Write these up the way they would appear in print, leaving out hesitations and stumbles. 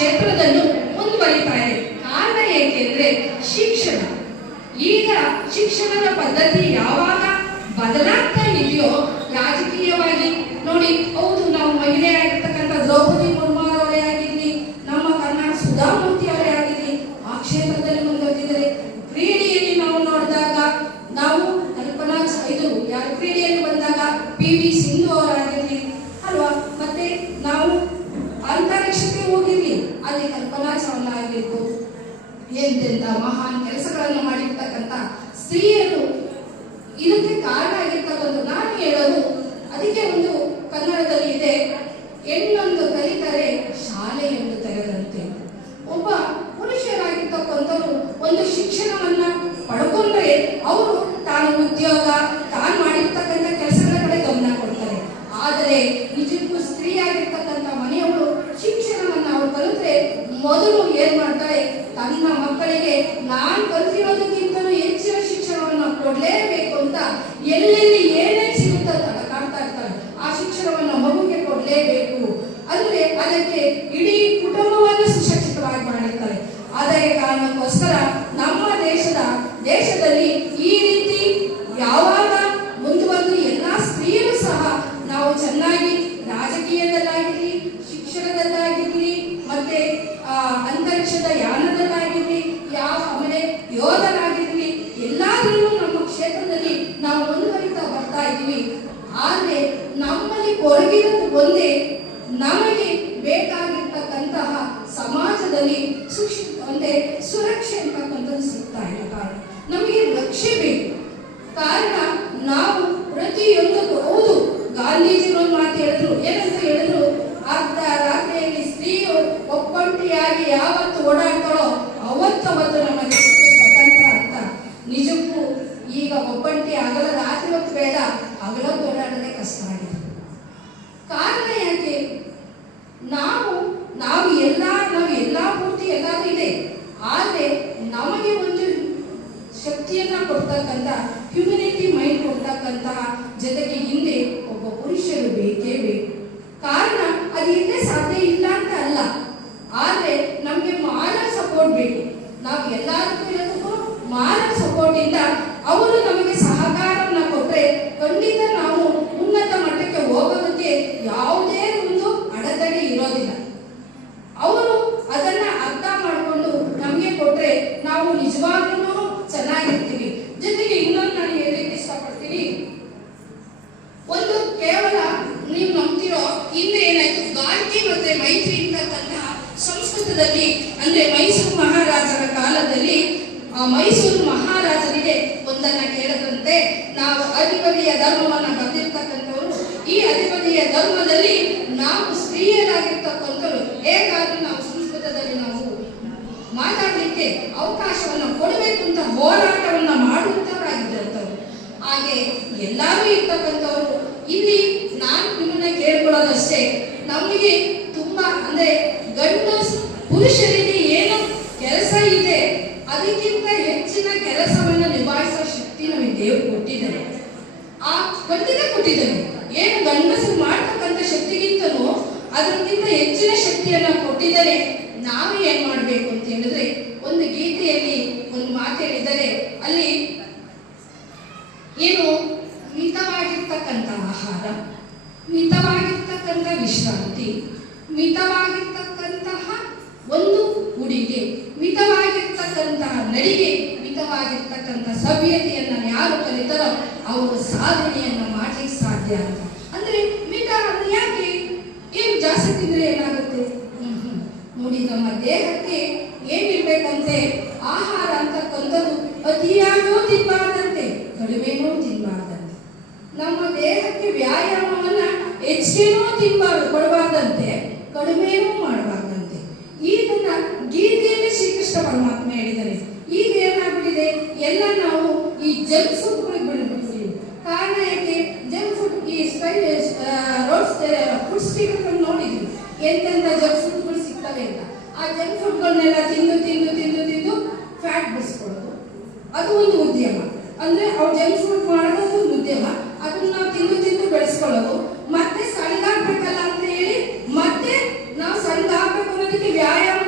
ಕ್ಷೇತ್ರದಲ್ಲೂ ಮುಂದುವರಿತಾ ಇದೆ. ಕಾರಣ ಏಕೆಂದ್ರೆ ಶಿಕ್ಷಣ. ಈಗ ಶಿಕ್ಷಣದ ಪದ್ಧತಿ ಯಾವಾಗ ಬದಲಾಗ್ತಾ ಇದೆಯೋ ರಾಜಕೀಯವಾಗಿ ನೋಡಿ, ಹೌದು ನಾವು ಮಹಿಳೆ ಆಗಿರ್ತಕ್ಕಂಥ ದ್ರೌಪದಿ ಮುರ್ಮು ಅವರೇ ಆಗಿರ್ಲಿ, ನಮ್ಮ ಕರ್ನಾಟಕ ಸುಧಾಮೂರ್ತಿ ಅವರೇ ಆಗಿರ್ಲಿ ಆ ಕ್ಷೇತ್ರದಲ್ಲಿ ಮುಂದುವರೆದಿದ್ದಾರೆ. ಕ್ರೀಡೆಯಲ್ಲಿ ನಾವು ನೋಡಿದಾಗ ನಾವು ಕಲ್ಪನಾ ಯಾರು ಕ್ರೀಡೆಯಲ್ಲಿ ಬಂದಾಗ PV ಸಿಂಧು ಅವರಾಗಿರ್ಲಿ ಅಲ್ವಾ, ಮತ್ತೆ ನಾವು ಅಂತರಿಕ್ಷಕ್ಕೆ ಹೋಗಿರ್ಲಿ ಅಲ್ಲಿ ಕಲ್ಪನಾ ಚಾವ್ಲಾ ಆಗಿರ್ಬೋದು, ಎಂತೆಂತ ಮಹಾನ್ ಕೆಲಸಗಳನ್ನು ಮಾಡಿರ್ತಕ್ಕಂಥ ಸ್ತ್ರೀಯರು ಇದಕ್ಕೆ ಕಾರಣ ಆಗಿರ್ತಕ್ಕಂಥ. ನಾನು ಹೇಳೋದು ಅದಕ್ಕೆ ಒಂದು ಕನ್ನಡದಲ್ಲಿ ಇದೆ, ಹೆಣ್ಣೊಂದು ಕಲಿತರೆ ಶಾಲೆಯೊಂದು ತೆರೆದಂತೆ. ಒಬ್ಬ ಪುರುಷರಾಗಿರ್ತಕ್ಕಂಥವ್ರು ಒಂದು ಶಿಕ್ಷಣವನ್ನ ಪಡ್ಕೊಂಡ್ರೆ ಅವರು ತಾನು ಉದ್ಯೋಗ ತಾನು ಮಾಡಿರ್ತಕ್ಕಂಥ ಕೆಲಸಗಳ ಕಡೆ ಗಮನ ಕೊಡ್ತಾರೆ. ಆದರೆ ನಿಜಕ್ಕೂ ಸ್ತ್ರೀ ಆಗಿರ್ತಕ್ಕಂಥ ಮನೆಯವರು ಶಿಕ್ಷಣವನ್ನ ಅವ್ರು ಕಲಿತ್ರೆ ಮೊದಲು ಏನ್ ಮಾಡ್ತಾರೆ, ತನ್ನ ಮಕ್ಕಳಿಗೆ ನಾನು ಕಲಿತಿರೋದಕ್ಕಿಂತಲೂ ಹೆಚ್ಚಿನ ಶಿಕ್ಷಣವನ್ನು ಕೊಡ್ಲೇಬೇಕು ಅಂತ ಎಲ್ಲೆಲ್ಲಿ ಏನೇನು ಸಿಗುತ್ತ ಕಾಡ್ತಾ ಇರ್ತಾರೆ. ಆ ಶಿಕ್ಷಣವನ್ನು ಮಗುಗೆ ಕೊಡ್ಲೇಬೇಕು ಅಂದ್ರೆ ಅದಕ್ಕೆ ಇಡೀ ಕುಟುಂಬವನ್ನು ಸುಶಿಕ್ಷಿತವಾಗಿ ಮಾಡಿರ್ತಾರೆ. ಅದೇ ಕಾರಣಕ್ಕೋಸ್ಕರ ನಮ್ಮ ದೇಶದಲ್ಲಿ ಈ ರೀತಿ ಯಾವಾಗ ಮುಂದುವರೆದು ಎಲ್ಲಾ ಸ್ತ್ರೀಯರು ಸಹ ನಾವು ಚೆನ್ನಾಗಿ ರಾಜಕೀಯದಲ್ಲಾಗಿರ್ಲಿ, ಶಿಕ್ಷಣದಲ್ಲಾಗಿರ್ಲಿ, ಮತ್ತೆ ಅಂತರಿಕ್ಷದ ಯಾನದಲ್ಲಾಗಿರ್ಲಿ, ಆಮೇಲೆ ಯೋಧರಾಗಿರ್ಲಿ, ಎಲ್ಲಾದ್ರೂ ನಮ್ಮ ಕ್ಷೇತ್ರದಲ್ಲಿ ನಾವು ಮುಂದುವರಿತಾ ಬರ್ತಾ ಇದ್ದೀವಿ. ಆದ್ರೆ ನಮ್ಮಲ್ಲಿ ಕೊರಗಿರೋದು ಒಂದೇ, ನಮಗೆ ಬೇಕಾಗಿರ್ತಕ್ಕಂತಹ ಸಮಾಜದಲ್ಲಿ ಅಂದ್ರೆ ಸುರಕ್ಷೆ ಅಂತಕ್ಕಂಥದ್ದು ಸಿಗ್ತಾ ಇಲ್ಲ. ಕಾರಣ ನಮಗೆ ರಕ್ಷೆ ಬೇಕು. ಕಾರಣ ನಾವು ಪ್ರತಿಯೊಂದಕ್ಕೂ ಹೌದು, ಗಾಂಧೀಜಿ ಒಂದು ಮಾತು ಹೇಳಿದ್ರು, ಏನಂತ ಹೇಳಿದ್ರು, ಅರ್ಧ ರಾತ್ರಿಯಲ್ಲಿ ಸ್ತ್ರೀಯು ಒಬ್ಬಂಟಿಯಾಗಿ ಯಾವತ್ತು ಓಡಾಡ್ತಾಳೋ ಅವತ್ತವತ್ತು ನಮಗೆ ಸ್ವತಂತ್ರ ಅಂತ. ನಿಜಕ್ಕೂ ಈಗ ಒಬ್ಬಂಟಿ ಹಗಲ ರಾತ್ರಿ ಹೊತ್ತು ಬೇಡ, ಹಗಲೊತ್ತು ಓಡಾಡೋದೇ ಕಷ್ಟ ಆಗಿದೆ. ಕಾರಣ ಯಾಕೆ? ನಾವು ಎಲ್ಲಾ ಪೂರ್ತಿ ಎಲ್ಲಾದ್ರೂ ಇದೆ, ಆದ್ರೆ ನಮಗೆ ಒಂದು ಶಕ್ತಿಯನ್ನ ಕೊಡ್ತಕ್ಕಂಥ ಹ್ಯುಮಿನಿಟಿ ಮೈಂಡ್ ಕೊಡ್ತಕ್ಕಂತಹ ಜೊತೆಗೆ ಹಿಂದೆ ಒಬ್ಬ ಪುರುಷರು ಬೇಕೇ ಬೇಕು. ಕಾರಣ ಅದು ಹಿಂದೆ ಸಾಧ್ಯ ಇಲ್ಲ ಅಂತ ಅಲ್ಲ, ಆದ್ರೆ ನಮ್ಗೆ ಮಾರಲ್ ಸಪೋರ್ಟ್ ಬೇಕು. ನಾವು ಎಲ್ಲದಕ್ಕೂ ಇರೋದಕ್ಕೂ ಮಾರಲ್ ಸಪೋರ್ಟ್ ಇಂದ ಅವರು ನಮಗೆ ಸಹಕಾರವನ್ನ ಕೊಟ್ರೆ ಖಂಡಿತ ನಾವು ಉನ್ನತ ಮಟ್ಟಕ್ಕೆ ಹೋಗೋದಕ್ಕೆ ಯಾವುದೇ ಒಂದು ಅಡೆತಡೆ ಇರೋದಿಲ್ಲ. ಅವರು ಅದನ್ನ ಅರ್ಥ ಮಾಡಿಕೊಂಡು ನಮ್ಗೆ ಕೊಟ್ರೆ ನಾವು ನಿಜವಾಗ್ಲೂ ಚೆನ್ನಾಗಿರ್ತೀವಿ. ಜೊತೆಗೆ ಇನ್ನೊಂದು ನಾನು ಹೇಳಲಿಕ್ಕೆ ಇಷ್ಟಪಡ್ತೀನಿ, ಒಂದು ಕೇವಲ ನೀವು ನಂಬ್ತಿರೋ ಹಿಂದೆ ಏನಾಯ್ತು, ಗಾಂಧಿ ಮತ್ತೆ ಮೈತ್ರಿ ಇರ್ತಕ್ಕಂತಹ ಸಂಸ್ಕೃತದಲ್ಲಿ ಅಂದ್ರೆ ಮೈಸೂರು ಮಹಾರಾಜರ ಕಾಲದಲ್ಲಿ ಮೈಸೂರು ಮಹಾರಾಜರಿಗೆ ಒಂದನ್ನ ಕೇಳದಂತೆ, ನಾವು ಅಧಿಪತಿಯ ಧರ್ಮವನ್ನ ಬಂದಿರ್ತಕ್ಕಂಥವ್ರು, ಈ ಅಧಿಪತಿಯ ಧರ್ಮದಲ್ಲಿ ನಾವು ಸ್ತ್ರೀಯರಾಗಿರ್ತಕ್ಕಂಥವ್ರು ಹೇಗಾದ್ರೂ ನಾವು ಸಂಸ್ಕೃತದಲ್ಲಿ ನಾವು ಮಾತಾಡ್ಲಿಕ್ಕೆ ಅವಕಾಶವನ್ನ ಕೊಡಬೇಕು ಅಂತ ಹೋರಾಟವನ್ನ ಮಾಡುವಂತವರಾಗಿದ್ದಂಥವ್ರು. ಹಾಗೆ ಎಲ್ಲರೂ ಇರ್ತಕ್ಕಂಥವ್ರು ಇಲ್ಲಿ ನಾನು ನಿಮ್ಮನ್ನ ಕೇಳ್ಕೊಳ್ಳೋದಷ್ಟೇ, ನಮಗೆ ತುಂಬಾ ಅಂದ್ರೆ ಗಂಡು ಪುರುಷರಿಗೆ ಏನು ಕೆಲಸ ಇದೆ ಅದಕ್ಕಿಂತ ಹೆಚ್ಚಿನ ಕೆಲಸವನ್ನ ನಿಭಾಯಿಸುವ ಶಕ್ತಿ ನಮಗೆ ದೇವರು ಕೊಟ್ಟಿದ್ದಾರೆ. ಆ ಖಂಡಿತ ಕೊಟ್ಟಿದ್ದಾರೆ. ಏನು ಗಂಡಸರು ಮಾಡ್ತಕ್ಕಂಥ ಶಕ್ತಿಗಿಂತಲೂ ಅದಕ್ಕಿಂತ ಹೆಚ್ಚಿನ ಶಕ್ತಿಯನ್ನ ಕೊಟ್ಟಿದ್ದಾರೆ. ನಾವು ಏನ್ ಮಾಡ್ಬೇಕು ಅಂತ ಹೇಳಿದ್ರೆ, ಒಂದು ಗೀತೆಯಲ್ಲಿ ಒಂದು ಮಾತು ಹೇಳಿದ್ದಾರೆ, ಅಲ್ಲಿ ಏನು ಮಿತವಾಗಿರ್ತಕ್ಕಂಥ ಆಹಾರ, ಮಿತವಾಗಿರ್ತಕ್ಕಂಥ ವಿಶ್ರಾಂತಿ, ಮಿತವಾಗಿರ್ತಕ್ಕಂತಹ ಒಂದು ಉಡುಗೆ, ಮಿತವಾಗಿರ್ತಕ್ಕಂತಹ ನಡಿಗೆ, ಮಿತವಾಗಿರ್ತಕ್ಕಂಥ ಸಭ್ಯತೆಯನ್ನ ಯಾರು ಕಲಿತಾರೋ ಅವರು ಸಾಧನೆಯನ್ನ ಮಾಡ್ಲಿಕ್ಕೆ ಸಾಧ್ಯ ಅಂತ. ಅಂದ್ರೆ ಮಿತ ಅಂದ್ರೆ ಯಾಕೆ? ಏನು ಜಾಸ್ತಿ ತಿಂದ್ರೆ ಏನಾಗುತ್ತೆ ನೋಡಿ, ನಮ್ಮ ದೇಹಕ್ಕೆ ಏನಿರ್ಬೇಕಂತೆ ಆಹಾರ ಅಂತಕ್ಕಂಥದ್ದು ಅತಿಯಾಗೂ ತಿನ್ನಬಾರ್ದಂತೆ, ಕಡಿಮೆನೂ ತಿನ್ನಬಾರ್ದಂತೆ. ನಮ್ಮ ದೇಹಕ್ಕೆ ವ್ಯಾಯಾಮವನ್ನ ಹೆಚ್ಚೇನೂ ಕೊಡಬಾರ್ದಂತೆ, ಕಡಿಮೆನೂ ಮಾಡಬಾರ್ದಂತೆ. ಇದನ್ನ ಗೀತೆಯಲ್ಲಿ ಶ್ರೀಕೃಷ್ಣ ಪರಮಾತ್ಮ ಹೇಳಿದ್ದಾರೆ. ಈಗ ಏನಾಗ್ಬಿಟ್ಟಿದೆ, ಎಲ್ಲ ನಾವು ಈ ಜಂಕ್ ಫುಡ್ಗಳಿಗೆ ಬಿಡ್ಬಿಡ್ತೀವಿ. ಕಾರಣ ಯಾಕೆ? ಜಂಕ್ ಫುಡ್ ಈ ಫುಡ್ ಸ್ಟ್ರೀಟ್ ನೋಡಿದ್ವಿ, ಎಂತೆಂತ ಜಂಕ್ ಫುಡ್ಗಳು ಸಿಗ್ತವೆ ಅಂತ. ಆ ಜಂಕ್ ಫುಡ್ಗಳನ್ನೆಲ್ಲ ತಿಂದು ತಿಂದು ತಿಂದು ತಿಂದು ಫ್ಯಾಟ್ ಬಿಡಿಸ್ಕೊಳ್ಳೋದು, ಅದು ಒಂದು ಉದ್ಯಮ. ಅಂದ್ರೆ ಅವ್ರು ಜಂಕ್ ಫುಡ್ ಮಾಡೋದು ಒಂದು ಉದ್ಯಮ, ಅದನ್ನ ನಾವು ತಿಂದು ತಿಂದು ಬೆಳೆಸ್ಕೊಳ್ಳೋದು. ಮತ್ತೆ ಸಣ್ಣಗಾಗ್ಬೇಕಲ್ಲ ಅಂತ ಹೇಳಿ ಮತ್ತೆ ನಾವು ಸಣ್ಣಗಾಗ್ಬೇಕು ಅನ್ನೋದಕ್ಕೆ ವ್ಯಾಯಾಮ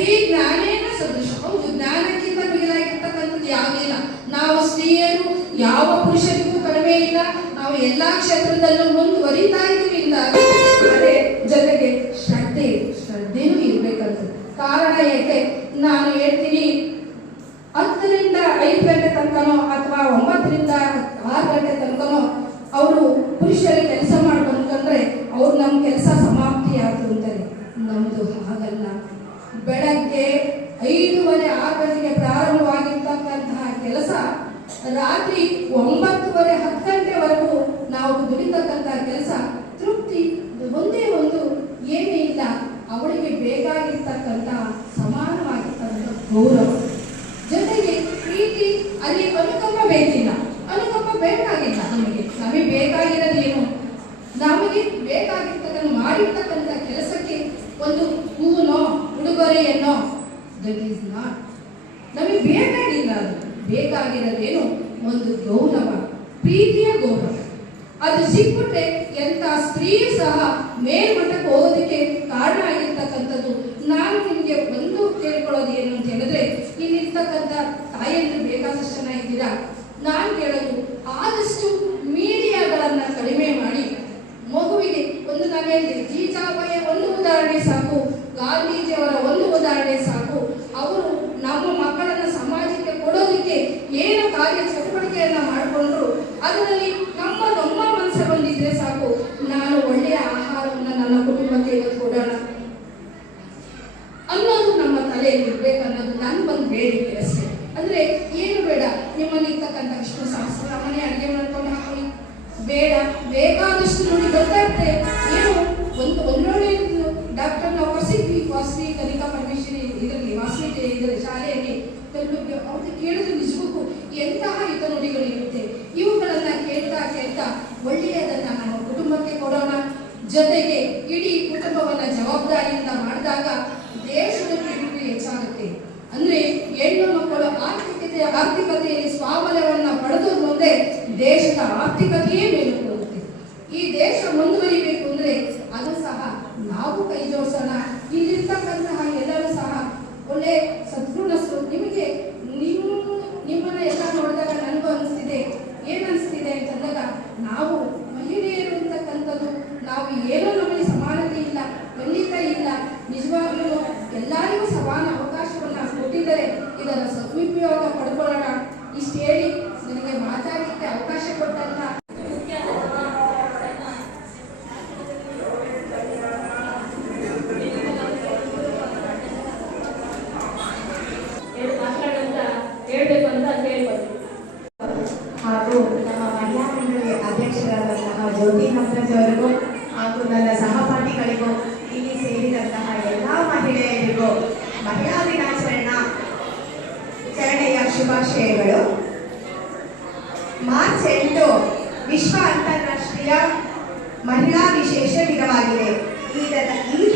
ಈ ಜ್ಞಾನೇನ ಸದೃಶ. ಹೌದು, ಜ್ಞಾನಕ್ಕಿಂತ ಮಿಗಿಲಾಗಿರ್ತಕ್ಕಂಥದ್ದು ಯಾವುದಿಲ್ಲ. ನಾವು ಸ್ತ್ರೀಯರು ಯಾವ ಪುರುಷರಿಗೂ ಕಡಿಮೆ ಇಲ್ಲ. ನಾವು ಎಲ್ಲಾ ಕ್ಷೇತ್ರದಲ್ಲೂ ಮುಂದುವರಿತಾ ಇದ್ದೀವಿ ಅಂದಾಗ ಅದೇ ಜೊತೆಗೆ ಶ್ರದ್ಧೆನೂ ಇರ್ಬೇಕಂತ. ಕಾರಣ ಏಕೆ ನಾನು ಹೇಳ್ತೀನಿ, 10ರಿಂದ 5 ಗಂಟೆ ತನಕನೋ ಅಥವಾ 9ರಿಂದ 6 ಗಂಟೆ ತನಕನೋ ಅವರು ಪುರುಷರು ಕೆಲಸ ಮಾಡ್ಕೊಂಡ್ರೆ ಅವ್ರು ನಮ್ಮ ಕೆಲಸ ಸಮಾಪ್ತಿ ಆಗ್ತಂತಾರೆ. ನಮ್ದು ಹಾಗಲ್ಲ. ಬೆಳಗ್ಗೆ 5:30 6 ಗಂಟೆಗೆ ಪ್ರಾರಂಭವಾಗಿರ್ತಕ್ಕಂತಹ ಕೆಲಸ ರಾತ್ರಿ 9:30 10 ಗಂಟೆವರೆಗೂ ನಾವು ದುಡಿತಕ್ಕಂತಹ ಕೆಲಸ ತೃಪ್ತಿ ಒಂದೇ ಒಂದು ಏನೇ ಇಲ್ಲ. ಅವಳಿಗೆ ಬೇಕಾಗಿರ್ತಕ್ಕಂಥ ಸಮಾನವಾಗಿರ್ತಕ್ಕಂಥ ಗೌರವ ಜೊತೆಗೆ ಪ್ರೀತಿ, ಅಲ್ಲಿ ಅನುಕಂಪ ಬೇಕಿಲ್ಲ. ಅನುಕಂಪ ಬೇಕಾಗಿಲ್ಲ. ನಮಗೆ ಬೇಕಾಗಿರೋದೇನು, ನಮಗೆ ಬೇಕಾಗಿರ್ತಕ್ಕಂಥ ಮಾಡಿರ್ತಕ್ಕಂಥ ಕೆಲಸಕ್ಕೆ ಒಂದು ಹೂನೋ ಉಡುಗೊರೆಯನ್ನೋ ದಟ್ ಈಸ್ ನಾಟ್ ನಮಗೆ ಬೇಕಾಗಿಲ್ಲ. ಅದು ಬೇಕಾಗಿರೋದೇನು ಒಂದು ಗೌರವ, ಪ್ರೀತಿಯ ಗೌರವ. ಅದು ಸಿಕ್ಬಿಟ್ರೆ ಎಂಥ ಸ್ತ್ರೀಯೂ ಸಹ ಮೇಲ್ಮಟ್ಟಕ್ಕೆ ಹೋಗೋದಕ್ಕೆ ಕಾರಣ ಆಗಿರ್ತಕ್ಕಂಥದ್ದು. ನಾನು ನಿಮಗೆ ಒಂದು ಕೇಳ್ಕೊಳ್ಳೋದು ಏನು ಅಂತ ಹೇಳಿದ್ರೆ, ಇಲ್ಲಿರ್ತಕ್ಕಂಥ ತಾಯಿಯಂದ್ರೆ ಬೇಕಾದಷ್ಟು ಜನ ಇದ್ದೀರಾ. ನಾನು ಕೇಳೋದು, ಆದಷ್ಟು ಮೀಡಿಯಾಗಳನ್ನ ಕಡಿಮೆ ಮಾಡಿ ಮಗುವಿಗೆ ಒಂದು ನವೆಯಲ್ಲಿ ಜೀಜಾಬಾಯಿಯ ಒಂದು ಉದಾಹರಣೆ ಸಾಕು, ಗಾಂಧೀಜಿಯವರ ಒಂದು ಉದಾಹರಣೆ ಸಾಕು. ಅವರು ನಮ್ಮ ಮಕ್ಕಳನ್ನ ಸಮಾಜಕ್ಕೆ ಕೊಡೋದಕ್ಕೆ ಏನು ಕಾರ್ಯ ಚಟುವಟಿಕೆಯನ್ನ ಮಾಡಿಕೊಂಡ್ರು ಅದರಲ್ಲಿ ನಮ್ಮ ಮನಸ್ಸು ಬಂದಿದ್ರೆ ಸಾಕು, ನಾನು ಒಳ್ಳೆಯ ಆಹಾರವನ್ನು ನನ್ನ ಕುಟುಂಬಕ್ಕೆ ಕೊಡೋಣ ಅನ್ನೋದು ನಮ್ಮ ತಲೆಯಲ್ಲಿ ಇರ್ಬೇಕನ್ನೋದು ನನ್ಗೊಂದು ಬೇಡಿಕೆ ಅಷ್ಟೇ. ಅಂದ್ರೆ ಏನು ಬೇಡ, ನಿಮ್ಮಲ್ಲಿ ಇರ್ತಕ್ಕಂಥ ವಿಷ್ಣು ಸಹಸ್ರನಾಮನೇ ಅಡುಗೆ ಮಾಡ್ಕೊಂಡು ಹಾಕಿ ಬೇಡ, ಬೇಕಾದಷ್ಟು ನೋಡಿ ಗೊತ್ತಾಗ್ತದೆ. ಏನು ಒಳ್ಳೊಳ್ಳೆ ಡಾಕ್ಟರ್ ನಾವು ವಾಸವಿ ಕನಿಕಾ ಪರಮೇಶ್ವರಿ ಇದರಲ್ಲಿ ವಾಸವಿ ಇದರ ಶಾಲೆಯಲ್ಲಿ ಅವ್ರದ್ದು ಕೇಳಿದ್ರೆ ನಿಜಕ್ಕೂ ಎಂತಹ ಹಿತನುಡಿಗಳಿರುತ್ತೆ. ಇವುಗಳನ್ನ ಕೇಳ್ತಾ ಒಳ್ಳೆಯದನ್ನ ನಮ್ಮ ಕುಟುಂಬಕ್ಕೆ ಕೊಡೋಣ. ಜೊತೆಗೆ ಇಡೀ ಕುಟುಂಬವನ್ನ ಜವಾಬ್ದಾರಿಯಿಂದ ಮಾಡಿದಾಗ ದೇಶದ ಪ್ರಗತಿ ಹೆಚ್ಚಾಗುತ್ತೆ. ಅಂದ್ರೆ ಹೆಣ್ಣು ಮಕ್ಕಳು ಆರ್ಥಿಕತೆಯಲ್ಲಿ ಸ್ವಾವಲಂಬನ ಪಡೆದು ಮುಂದೆ ದೇಶದ ಆರ್ಥಿಕತೆಯೇ ಮೇಲೆ ಹೋಗುತ್ತೆ. ಈ ದೇಶ ಮುಂದುವರಿಬೇಕು ಅಂದ್ರೆ ಅದು ಸಹ ನಾವು ಕೈ ಜೋಡಿಸೋಣ. ಇಲ್ಲಿರ್ತಕ್ಕಂತಹ ಎಲ್ಲರೂ ಸಹ ಒಳ್ಳೆ ಸದ್ಗುಣಸ್ಥರು. ನಿಮ್ಮನ್ನ ಎಲ್ಲ ನೋಡಿದಾಗ ನನಗೂ ಅನಿಸ್ತಿದೆ, ಏನ್ ಅನಿಸ್ತಿದೆ ಅಂತಂದಾಗ ನಾವು ಮಹಿಳೆಯರು ಅಂತಕ್ಕಂಥದ್ದು ನಾವು ಏನೋ ನಮಗೆ ಸಮಾನತೆ ಇಲ್ಲ, ಖಂಡಿತ ಇಲ್ಲ. ನಿಜವಾಗ್ಲೂ ಎಲ್ಲರಿಗೂ ಸಮಾನ ಅವಕಾಶವನ್ನ ಕೊಟ್ಟಿದ್ದಾರೆ. ಇದರ ಸದುಪಯೋಗ ಪಡ್ಕೊಳ್ಳೋಣ. ಇಷ್ಟು ಹೇಳಿ ನನಗೆ ಮಾತಾಡಲಿಕ್ಕೆ ಅವಕಾಶ ಕೊಟ್ಟಂತ ಹೇಳ್ಬೇಕು ಅಂತ ಕೇಳ್ಬೋದು. ಹಾಗೂ ನಮ್ಮ ಮಹಿಳಾ ಮಂಡಳಿ ಅಧ್ಯಕ್ಷರಾದಂತಹ ಜ್ಯೋತಿ ಹಂಸರಾಜ್ ಅವರಿಗೂ ಹಾಗೂ ನನ್ನ ಸಹಪಾಠಿಗಳಿಗೂ ಇಲ್ಲಿ ಸೇರಿದಂತಹ ಎಲ್ಲ ಮಹಿಳೆಯರಿಗೂ ಮಹಿಳಾ ದಿನಾಚರಣೆಯ ಶುಭಾಶಯಗಳು. ಮಾರ್ಚ್ 8 ವಿಶ್ವ ಅಂತಾರಾಷ್ಟ್ರೀಯ ಮಹಿಳಾ ವಿಶೇಷ ದಿನವಾಗಿದೆ. ಈ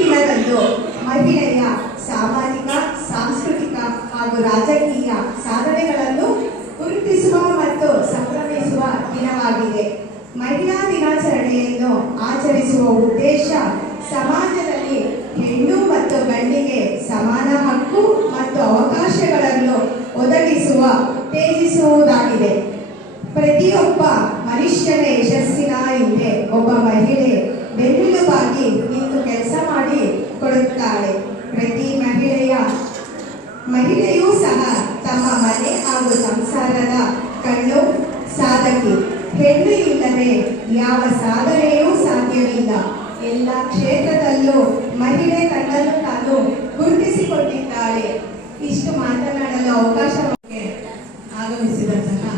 ದಿನದಂದು ಮಹಿಳೆಯ ಸಾಮಾಜಿಕ, ಸಾಂಸ್ಕೃತಿಕ ಹಾಗೂ ರಾಜಕೀಯ ಸಾಧನೆಗಳನ್ನು ಗುರುತಿಸುವ ಮತ್ತು ಸಂಭ್ರಮಿಸುವ ದಿನವಾಗಿದೆ. ಮಹಿಳಾ ದಿನಾಚರಣೆಯನ್ನು ಆಚರಿಸುವ ಉದ್ದೇಶ ಸಮಾಜದಲ್ಲಿ ಹೆಣ್ಣು ಮತ್ತು ಗಂಡಿಗೆ ಸಮಾನ ಹಕ್ಕು ಮತ್ತು ಅವಕಾಶಗಳನ್ನು ಒದಗಿಸುವ ಉತ್ತೇಜಿಸುವುದಾಗಿದೆ. ಪ್ರತಿಯೊಬ್ಬ ಮನುಷ್ಯನ ಯಶಸ್ಸಿನ ಹಿಂದೆ ಒಬ್ಬ ಮಹಿಳೆ ಬೆನ್ನೆಲುಬಾಗಿ ನಿಂತು ಕೆಲಸ ಮಾಡಿ ಕೊಡುತ್ತಾಳೆ. ಪ್ರತಿ ಮಹಿಳೆಯೂ ಸಹ ತಮ್ಮ ಮನೆ ಹಾಗೂ ಸಂಸಾರದ ಕಣ್ಣು ಸಾಧಕಿ. ಹೆಣ್ಣು ಇಲ್ಲದೆ ಯಾವ ಸಾಧನೆಯೂ ಸಾಧ್ಯವಿಲ್ಲ. ಎಲ್ಲ ಕ್ಷೇತ್ರದಲ್ಲೂ ಮಹಿಳೆ ತನ್ನನ್ನು ತಾನು ಗುರುತಿಸಿಕೊಂಡಿದ್ದಾಳೆ. ಇಷ್ಟು ಮಾತನಾಡಲು ಅವಕಾಶಕ್ಕೆ ಆಗಮಿಸಿದಂತಹ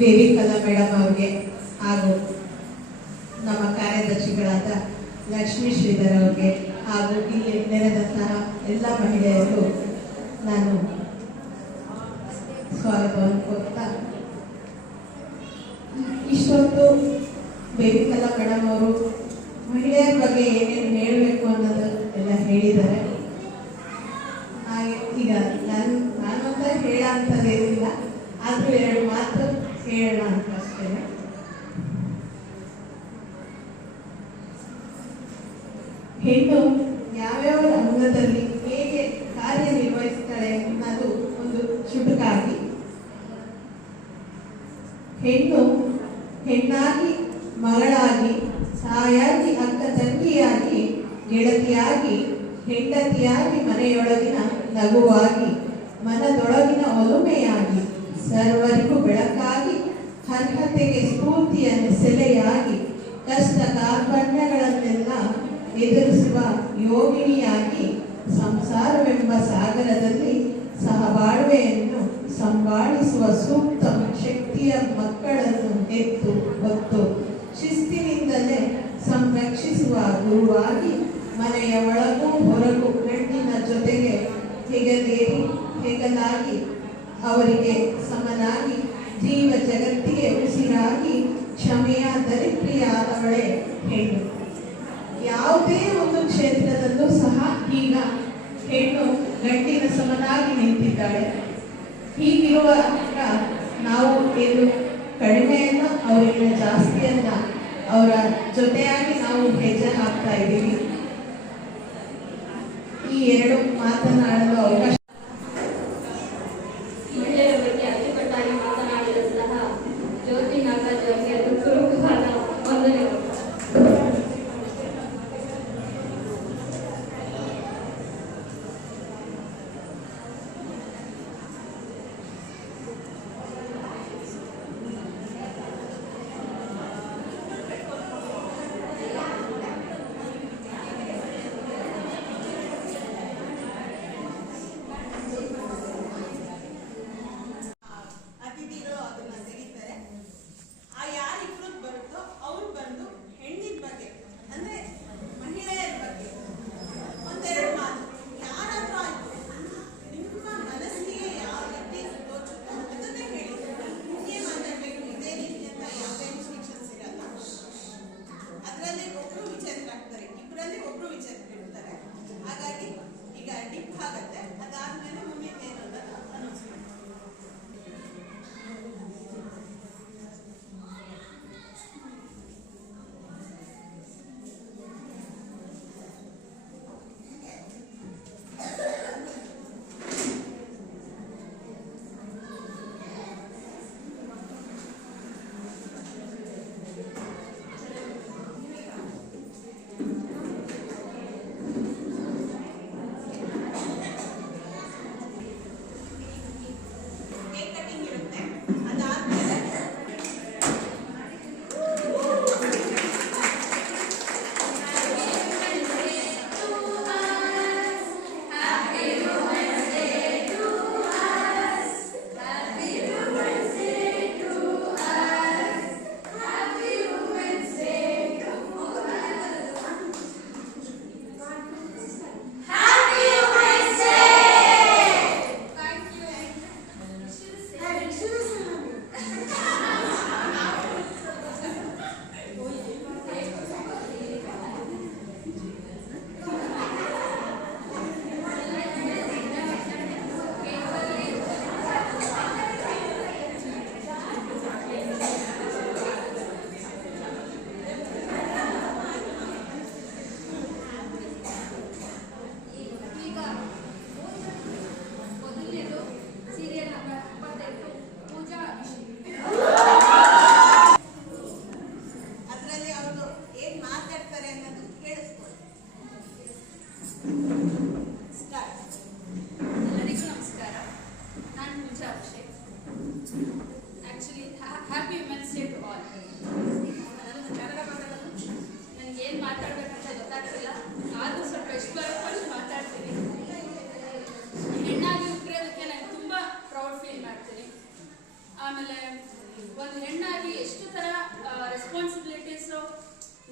ಬೇಬಿ ಕಲಾ ಮೇಡಮ್ ಅವರಿಗೆ ಹಾಗೂ ನಮ್ಮ ಕಾರ್ಯದರ್ಶಿಗಳಾದ ಲಕ್ಷ್ಮೀ ಶ್ರೀಧರ್ ಅವರಿಗೆ ಹಾಗೂ ಇಲ್ಲಿ ನೆರೆದಂತಹ ಎಲ್ಲ ಮಹಿಳೆಯರಿಗೂ ನಾನು ಸ್ವಾಗತವನ್ನು ಕೊಡ್ತಾ, ಇಷ್ಟೊತ್ತು ಬೇಬಿ ಕಲಾ ಮೇಡಮ್ ಅವರು ಮಹಿಳೆಯರ ಬಗ್ಗೆ ಏನೇನು ಹೇಳಬೇಕು ಅನ್ನೋದು ಎಲ್ಲ ಹೇಳಿದ್ದಾರೆ. ಹಾಗೆ ಈಗ ನಾನಂತ ಹೇಳ ಅಂತದೇನಿಲ್ಲ, ಆದರೂ 2 ಮಾತು ಹೇಳೋಣ ಅಂತ ಅಷ್ಟೇ. ಹೆಣ್ಣು ಯಾವ್ಯಾವ ರಂಗದಲ್ಲಿ ಹೇಗೆ ಕಾರ್ಯ ಹೆಣ್ಣು ಹೆಣ್ಣಾಗಿ, ಮಗಳಾಗಿ, ತಾಯಾಗಿ, ಅಕ್ಕ ತಂಗಿಯಾಗಿ, ಗೆಳತಿಯಾಗಿ, ಹೆಂಡತಿಯಾಗಿ, ಮನೆಯೊಳಗಿನ ನಗುವಾಗಿ, ಮನದೊಳಗಿನ ಒಲುಮೆಯಾಗಿ, ಸರ್ವರಿಗೂ ಬೆಳಕಾಗಿ, ಅರ್ಹತೆಗೆ ಸ್ಫೂರ್ತಿಯ ಸೆಲೆಯಾಗಿ, ಕಷ್ಟ ಕಾರ್ಪಣ್ಯಗಳನ್ನೆಲ್ಲ ಎದುರಿಸುವ ಯೋಗಿನಿಯಾಗಿ, ಸಂಸಾರವೆಂಬ ಸಾಗರದಲ್ಲಿ ಸಹಬಾಳ್ವೆಯನ್ನು ಸಂಭಾಳಿಸುವ ಸೂಕ್ತ ಶಕ್ತಿಯ ಮಕ್ಕಳನ್ನು ಎತ್ತು ಹೊತ್ತು ಶಿಸ್ತಿನಿಂದಲೇ ಸಂರಕ್ಷಿಸುವ ಗುರುವಾಗಿ, ಮನೆಯ ಒಳಗೂ ಹೊರಗೂ ಗಂಡಿನ ಜೊತೆಗೆ ಹೆಗಲಾಗಿ, ಅವರಿಗೆ ಸಮನಾಗಿ, ಜೀವ ಜಗತ್ತಿಗೆ ಉಸಿರಾಗಿ, ಕ್ಷಮೆಯ ದರಿದ್ರಿಯಾದವಳೇ ಹೆಣ್ಣು. ಯಾವುದೇ ಒಂದು ಕ್ಷೇತ್ರದಲ್ಲೂ ಸಹ ಈಗ ಹೆಣ್ಣು ಗಂಡಿನ ಸಮನಾಗಿ ನಿಂತಿದ್ದಾಳೆ. ಹೀಗಿರುವಾಗ ನಾವು ಏನು ಕಡಿಮೆಯನ್ನ, ಅವರಿಗೆ ಜಾಸ್ತಿಯನ್ನ, ಅವರ ಜೊತೆಯಾಗಿ ನಾವು ಹೆಜ್ಜೆ ಹಾಕ್ತಾ ಇದ್ದೀವಿ. ಈ ಎರಡು ಮಾತನಾಡಲು ಅವಕಾಶ. ಮಹಿಳೆಯರ ಬಗ್ಗೆ ಅಚ್ಚುಕಟ್ಟಾಗಿ ಮಾತನಾಡಿದಂತಹ ಜ್ಯೋತಿ ನಾಗರಾಜ್ ಅವರಿಗೆ ಹೃತ್ಪೂರ್ವಕವಾದ ವಂದನೆಗಳು. ಅತಿಥಿಗಳು ಅದನ್ನ ತೆಗಿತಾರೆ. ಆ ಯಾರಿಬ್ರು ಬರುತ್ತೋ ಅವ್ರು ಬಂದು ಹೆಣ್ಣಿನ ಬಗ್ಗೆ ಅಂದ್ರೆ ಮಹಿಳೆಯರ ಬಗ್ಗೆ ಒಂದೆರಡು ಮಾತು ಯಾರಾದ್ರೂ ಆಯ್ತು, ನಿಮ್ಮ ಮನಸ್ಸಿಗೆ ಯಾವ ರೀತಿ ತೋಚುತ್ತೋ ಅದನ್ನೇ ಹೇಳಿ. ಹಿಂಗೆ ಮಾತಾಡ್ಬೇಕು, ಇದೇ ರೀತಿ ಅಂತ ಯಾವುದೇ ರಿಸ್ಟ್ರಿಕ್ಷನ್ಸ್ ಇರಲ್ಲ. ಅದರಲ್ಲಿ ಒಬ್ರು ವಿಚೇತರಾಗ್ತಾರೆ, ಇಬ್ಬರಲ್ಲಿ ಒಬ್ರು ವಿಚೇತರಿರ್ತಾರೆ. ಹಾಗಾಗಿ ಈಗ ಡಿಪ್ ಆಗತ್ತೆ, ಅದಾದ್ಮೇಲೆ ಮುಂದಿನ ಏನು ಅಂತ ಅನೌನ್ಸ್ ಮಾಡಿ. ಕೇಕ್ ಕಟಿಂಗ್ ಇರುತ್ತೆ, ಅದಾದ್ಮೇಲೆ ಈಗ ಮೊದಲನೇದು ಸೀರಿಯಲ್ ನಂಬರ್ 28 ಪೂಜಾ ಅಭಿಷೇಕ್. ಅದರಲ್ಲಿ ಅವರು ಏನ್ ಮಾತಾಡ್ತಾರೆ ಅನ್ನೋದು ಕೇಳಿಸ್ಕೊಳ್ಳಿ. ಸ್ಟಾರ್ಟ್. ಎಲ್ಲರಿಗೂ ನಮಸ್ಕಾರ. ನಾನು Pooja Abhishek. Actually happy women's day to all. ನಾನು ಕನ್ನಡ ಮಾತಾಡೋದು ನನಗೆ ಏನು ಮಾತಾಡಬೇಕಂತ ಗೊತ್ತಾಗ್ತಿಲ್ಲ, ಆದರೂ ಸ್ವಲ್ಪ ಎಷ್ಟು ಬರುತ್ತೋ ಅಷ್ಟು ಮಾತಾಡ್ತೀನಿ. ಹೆಣ್ಣಾಗಿ ಹುಟ್ಟಿರೋದಕ್ಕೆ ನಾನು ತುಂಬ ಪ್ರೌಡ್ ಫೀಲ್ ಮಾಡ್ತೀನಿ. ಆಮೇಲೆ ಒಂದು ಹೆಣ್ಣಾಗಿ ಎಷ್ಟು ಥರ ರೆಸ್ಪಾನ್ಸಿಬಿಲಿಟೀಸು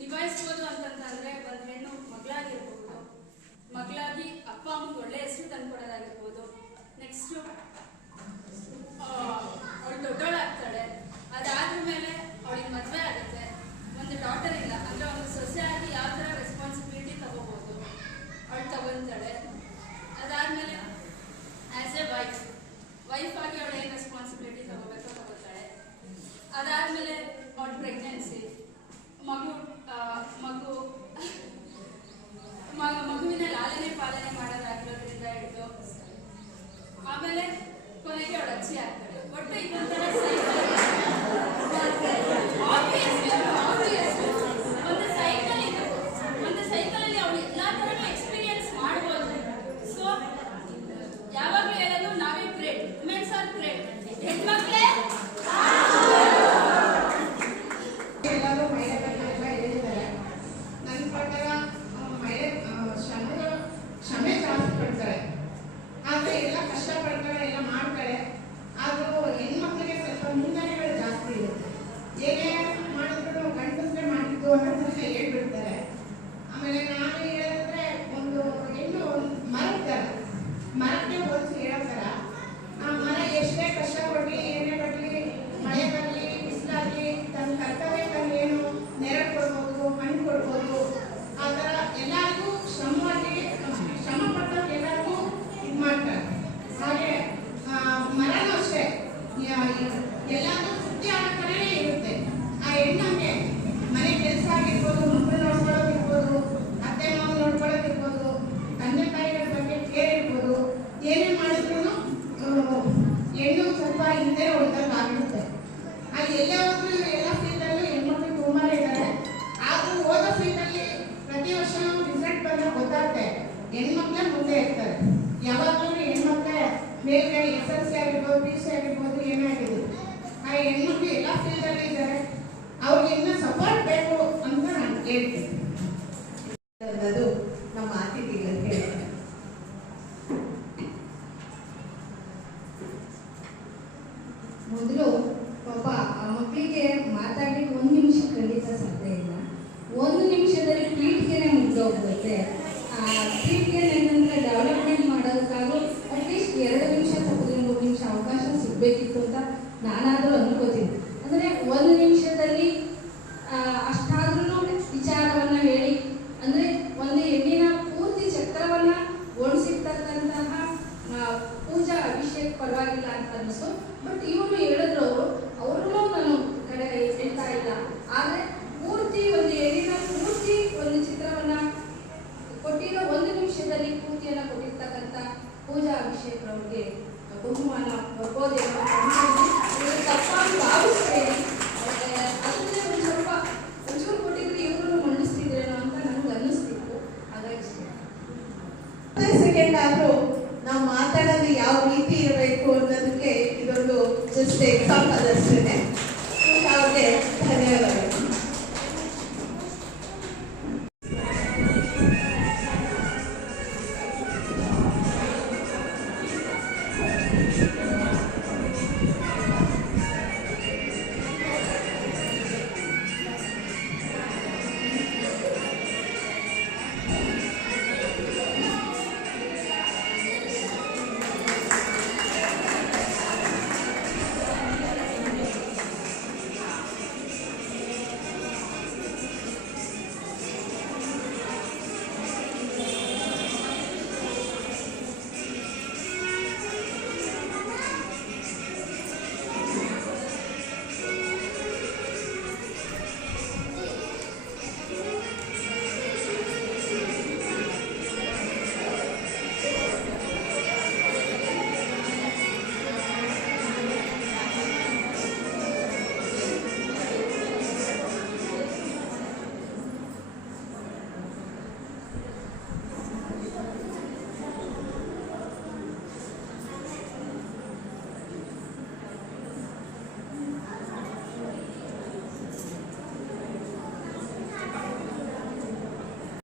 ನಿಭಾಯಿಸ್ಬೋದು ಅಂತಂತಂದರೆ, ಒಂದು ಹೆಣ್ಣು ಮಗಳಾಗಿರ್ಬೋದು, ಮಗಳಾಗಿ ಅಪ್ಪ ಅಮ್ಮಗೆ ಒಳ್ಳೆ ಹೆಸರು ತಂದುಕೊಡೋದಾಗಿರ್ಬೋದು. ನೆಕ್ಸ್ಟು ಅವಳು ದೊಡ್ಡವಳಾಗ್ತಾಳೆ, ಅದಾದ್ರ ಮೇಲೆ ಅವಳಿಗೆ ಮದುವೆ ಆಗುತ್ತೆ, ಒಂದು ಡಾಟರ್ ಇಲ್ಲ ಅಂದರೆ ಒಂದು ಸೊಸೆಯಾಗಿ ಯಾವ ಥರ ರೆಸ್ಪಾನ್ಸಿಬಿಲಿಟಿ ತಗೋಬೋದು ಅವಳು ತಗೊತಾಳೆ. ಅದಾದಮೇಲೆ ಆ್ಯಸ್ ಎ ವೈಫ್ ಆಗಿ ಅವಳು ಏನು ರೆಸ್ಪಾನ್ಸಿಬಿಲಿಟಿ ತಗೋಬೇಕೋ ತಗೋತಾಳೆ. ಅದಾದಮೇಲೆ ಅವಳ ಪ್ರೆಗ್ನೆನ್ಸಿ, ಮಗುವಿನ ಲಾಲನೆ ಪಾಲನೆ ಮಾಡೋದಾಗಿರೋದ್ರಿಂದ ಹಿಡಿದು ಆಮೇಲೆ ಮಾಡ್ಬಿಡ್ತಾರೆ. ಆಮೇಲೆ ನಾನು ಹೇಳಕ್